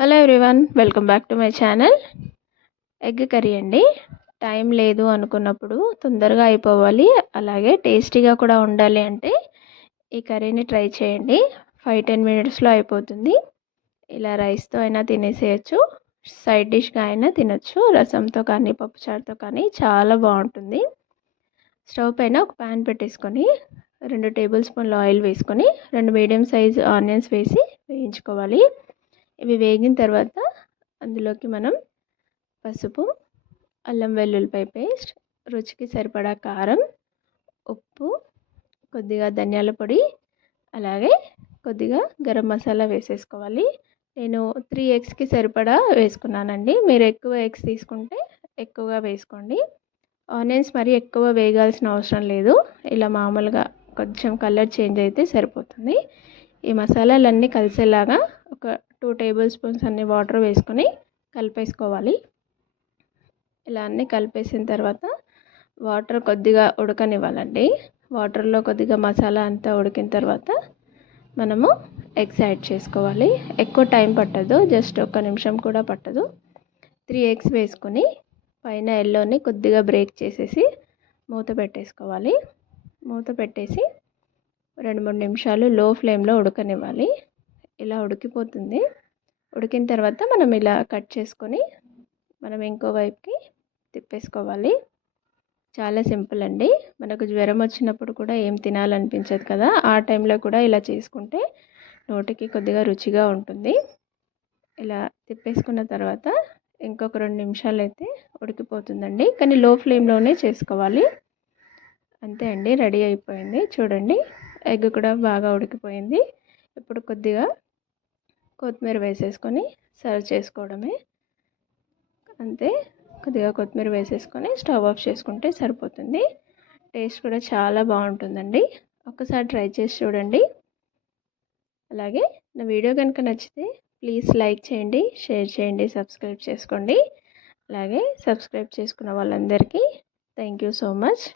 Hello everyone, welcome back to my channel. Egg curry అండి. Time లేదు అనుకున్నప్పుడు తొందరగా అయిపోవాలి, అలాగే టేస్టీగా కూడా ఉండాలి అంటే ఈ కర్రీని ట్రై చేయండి. 5-10 మినిట్స్లో అయిపోతుంది. ఇలా రైస్తో అయినా తినేసేయచ్చు, సైడ్ డిష్గా అయినా తినచ్చు. రసంతో కానీ పప్పుచారుతో కానీ చాలా బాగుంటుంది. స్టవ్ పైన ఒక ప్యాన్ పెట్టేసుకొని 2 టేబుల్ స్పూన్ల ఆయిల్ వేసుకొని 2 మీడియం సైజ్ ఆనియన్స్ వేసి వేయించుకోవాలి. ఇవి వేగిన తర్వాత అందులోకి మనం పసుపు, అల్లం వెల్లుల్లిపాయ పేస్ట్, రుచికి సరిపడా కారం, ఉప్పు, కొద్దిగా ధనియాల పొడి, అలాగే కొద్దిగా గరం మసాలా వేసేసుకోవాలి. నేను 3 ఎగ్స్కి సరిపడా వేసుకున్నానండి. మీరు ఎక్కువ ఎగ్స్ తీసుకుంటే ఎక్కువగా వేసుకోండి. ఆనియన్స్ మరి ఎక్కువ వేగాల్సిన అవసరం లేదు. ఇలా మామూలుగా కొంచెం కలర్ చేంజ్ అయితే సరిపోతుంది. ఈ మసాలాలన్నీ కలిసేలాగా ఒక 2 టేబుల్ స్పూన్స్ అన్ని వాటర్ వేసుకొని కలిపేసుకోవాలి. ఇలా అన్నీ కలిపేసిన తర్వాత వాటర్ కొద్దిగా ఉడకనివ్వాలండి. వాటర్లో కొద్దిగా మసాలా అంతా ఉడికిన తర్వాత మనము ఎగ్స్ యాడ్ చేసుకోవాలి. ఎక్కువ టైం పట్టదు, జస్ట్ 1 నిమిషం కూడా పట్టదు. 3 ఎగ్స్ వేసుకొని పైన ఎల్లోని కొద్దిగా బ్రేక్ చేసేసి మూత పెట్టేసుకోవాలి. మూత పెట్టేసి 2-3 నిమిషాలు లో ఫ్లేమ్లో ఉడకనివ్వాలి. ఇలా ఉడికిపోతుంది. ఉడికిన తర్వాత మనం ఇలా కట్ చేసుకొని మనం ఇంకో వైపుకి తిప్పేసుకోవాలి. చాలా సింపుల్ అండి. మనకు జ్వరం వచ్చినప్పుడు కూడా ఏం తినాలనిపించదు కదా, ఆ టైంలో కూడా ఇలా చేసుకుంటే నోటికి కొద్దిగా రుచిగా ఉంటుంది. ఇలా తిప్పేసుకున్న తర్వాత ఇంకొక 2 నిమిషాలు అయితే ఉడికిపోతుందండి, కానీ లో ఫ్లేమ్లోనే చేసుకోవాలి. అంతే అండి, రెడీ అయిపోయింది. చూడండి, ఎగ్ కూడా బాగా ఉడికిపోయింది. ఇప్పుడు కొద్దిగా కొత్తిమీర వేసేసుకొని సర్వ్ చేసుకోవడమే. అంతే, కొద్దిగా కొత్తిమీర వేసేసుకొని స్టవ్ ఆఫ్ చేసుకుంటే సరిపోతుంది. టేస్ట్ కూడా చాలా బాగుంటుందండి. ఒక్కసారి ట్రై చేసి చూడండి. అలాగే నా వీడియో కనుక నచ్చితే ప్లీజ్ లైక్ చేయండి, షేర్ చేయండి, సబ్స్క్రైబ్ చేసుకోండి. అలాగే సబ్స్క్రైబ్ చేసుకున్న వాళ్ళందరికీ థ్యాంక్ యూ సో మచ్.